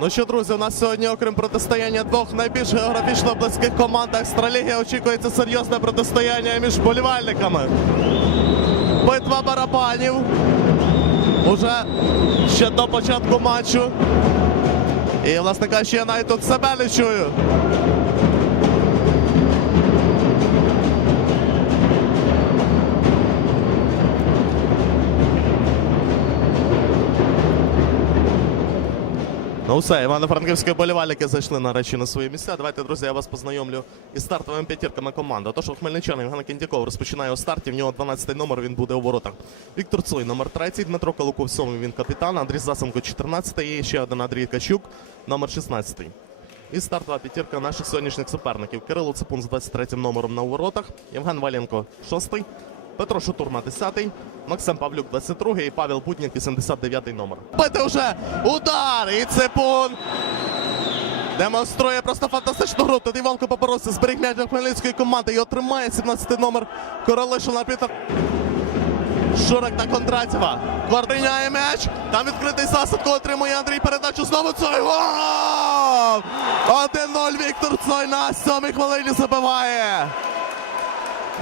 Ну що, друзі, у нас сьогодні, окрім протистояння двох найбільш географічно близьких команд Екстраліги, очікується серйозне протистояння між болівальниками. Битва барабанів. Уже ще до початку матчу. І, власне кажучи, я навіть тут себе не чую. Ну все, івано-франківські болівальники зайшли нарешті на свої місця. Давайте, друзі, я вас познайомлю із стартовими п'ятірками команди. Отож, у Хмельничан Євген Кіндяков розпочинає у старті. В нього 12-й номер, він буде у воротах. Віктор Цой, номер 3, Дмитро Калуков, 7 він капітан, Андрій Засенко, 14-й, і ще один Андрій Качук, номер 16. І стартова п'ятірка наших сьогоднішніх суперників. Кирило Ципун з 23 м номером на воротах, Євген Валенко 6, Петро Шутурма 10, Максим Павлюк 22 і Павел Путнік 89 номер. Бити вже удар! І Ципун демонструє просто фантастичну гру. Тут Іванко поборовся, зберіг м'яч для хмельницької команди і отримає 17-й номер Королишина Пітер. Шурик на Кондратєва. Гвардиняє м'яч. Там відкритий засадку отримує Андрій передачу. Знову Цой. Гол! 1-0 Віктор Цой на сьомій хвилині забиває.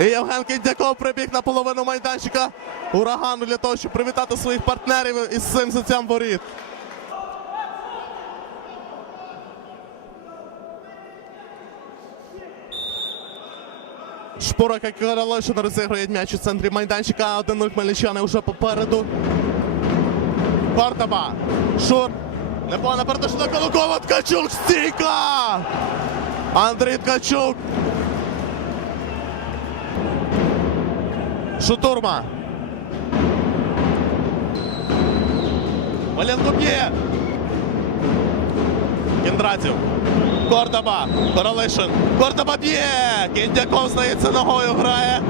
І Євген Кіндяков прибіг на половину майданчика урагану для того, щоб привітати своїх партнерів із цим зацям воріт. Шпорок і Королешин розігрують м'яч у центрі майданчика. 1-0 хмельничани вже попереду. Кортоба. Шур. Непогана передача на Колокова. Ткачук. Стійка! Андрій Ткачук. Шутурма. Валенко б'є. Кіндратів. Кордоба. Королишин. Кордоба б'є. Кіндяков, здається, ногою грає.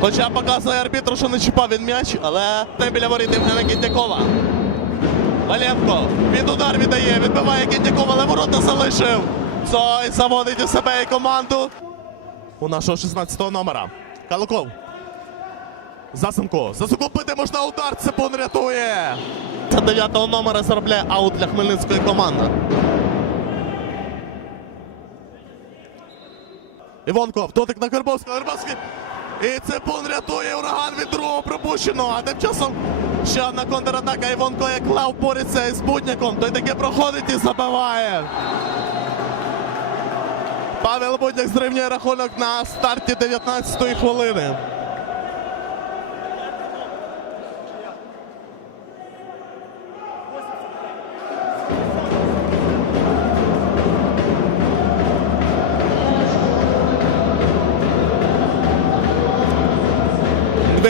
Хоча показує арбітру, що не чіпав він м'яч, але те біля воріт Євгена Кіндякова. Валенко під удар віддає, відбиває Кіндякова, але ворота залишив. Цой заводить у себе і команду. У нашого 16-го номера. Калуков. Засенко. Засенко бити можна удар. Цепун рятує. Це 9-го номера заробляє аут для хмельницької команди. Івонков, дотик на Карбовського, Карбовський. І Цепун рятує ураган від другого пропущеного. А тим часом ще одна контратака. Івонко як лав бореться із Будняком. Той таки проходить і забиває. Павел Будняк зрівнює рахунок на старті 19-ї хвилини.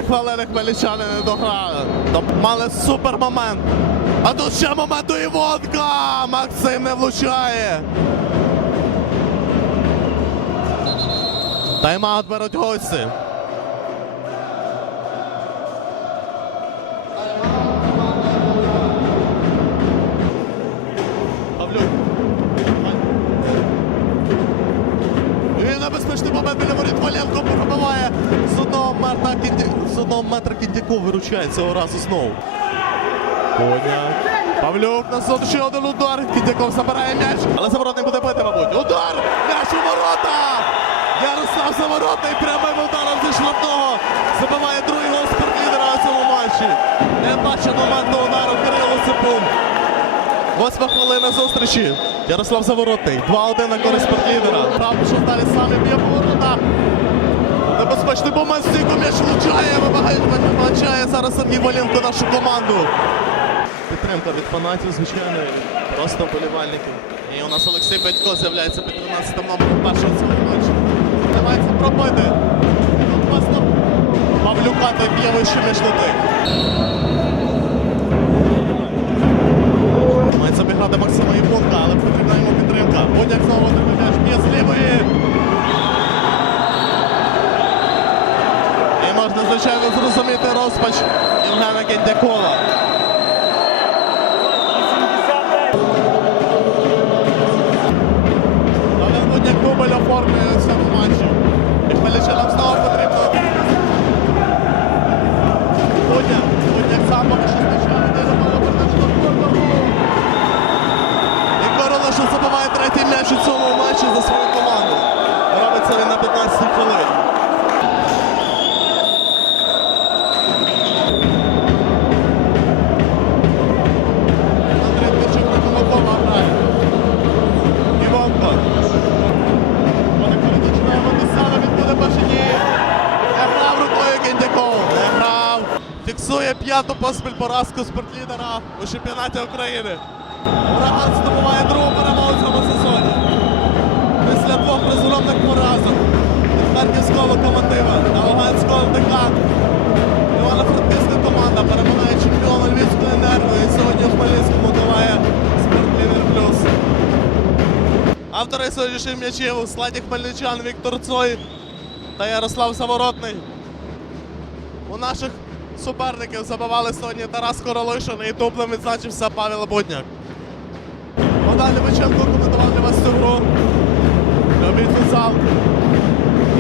Хвилини хмельничани не дограли. Тобто мали супер момент. А тут ще момент у Івонка! Максим не влучає. Тайм-аут беруть гості. Небезпечний момент біля воріт Валенко пробиває з одного з одного метра Кіндяков виручає цього разу знову. Коня. Павлюк на ще один удар. Кіндяков забирає м'яч, але заворотний буде бити, мабуть. Удар! М'яч у ворота! Ярослав Заворотний прямим ударом зі штрафного забиває другий гол спортлідера у цьому матчі. Не бачив моменту удару Кирило Ципун. Восьма хвилина зустрічі. Ярослав Заворотний. 2-1 на користь спортлідера. Правда, що далі саме б'є по воротах. Небезпечний момент стійку м'яч влучає. Вимагає, влучає зараз Сергій Валенко нашу команду. Підтримка від фанатів, звичайно, просто болівальників. І у нас Олексій Батько з'являється під 13 номером першого цього матчу. Намагається пробити. Павлюка та б'є вище між летить. Будняк Фіксує п'яту поспіль поразку спортлідера у чемпіонаті України. Ураган здобуває другу перемогу в цьому сезоні. Після двох безуромних поразок від Харківського локомотива та Луганського ДК. Івано-Франківська команда перемагає чемпіона Львівської енерго і сьогодні у Хмельницькому даває спортлідер плюс. Автори сьогоднішніх м'ячів у складі хмельничан Віктор Цой та Ярослав Заворотний. У наших суперників забивали сьогодні Тарас Королишин і дублем відзначився Павел Будняк. Богдан Левиченко коментував для вас цю гру. Любіть футзал.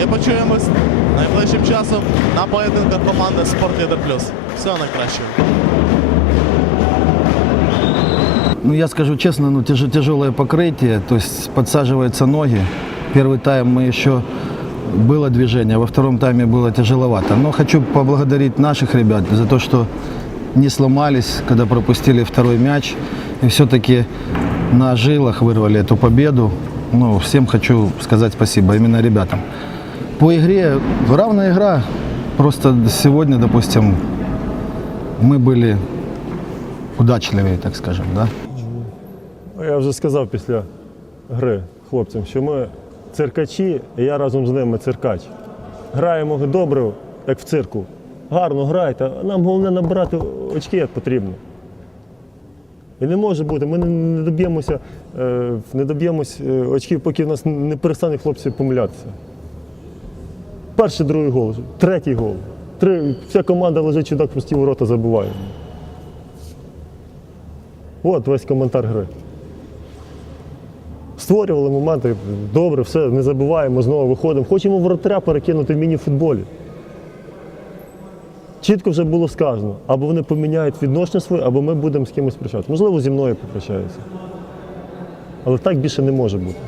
І почуємось найближчим часом на поєдинках команди Спортлідер Плюс. Всього найкращого. Ну, я скажу честно, ну, тяж- тяжелое покрытие, то есть подсаживаются ноги. Первый тайм мы еще было движение, во втором тайме было тяжеловато. Но хочу поблагодарить наших ребят за то, что не сломались, когда пропустили второй мяч. И все-таки на жилах вырвали эту победу. Ну, всем хочу сказать спасибо, именно ребятам. По игре, равная игра. Просто сегодня, допустим, мы были удачливее, так скажем, да. Ну, Я вже сказав після гри хлопцям, що ми циркачі, і я разом з ними циркач. Граємо добре, як в цирку. Гарно грайте, а нам головне набирати очки як потрібно. І не може бути, ми не- не доб'ємося, е, е, очків, поки в нас не перестануть хлопці помилятися. Перший, другий гол, третій гол. Три, вся команда лежить чудак, пусті ворота забуває. От весь коментар гри. Створювали моменти, добре, все, не забуваємо, знову виходимо. Хочемо воротаря перекинути в міні-футболі. Чітко вже було сказано, або вони поміняють відношення своє, або ми будемо з кимось прощатися. Можливо, зі мною попрощаються. Але так більше не може бути.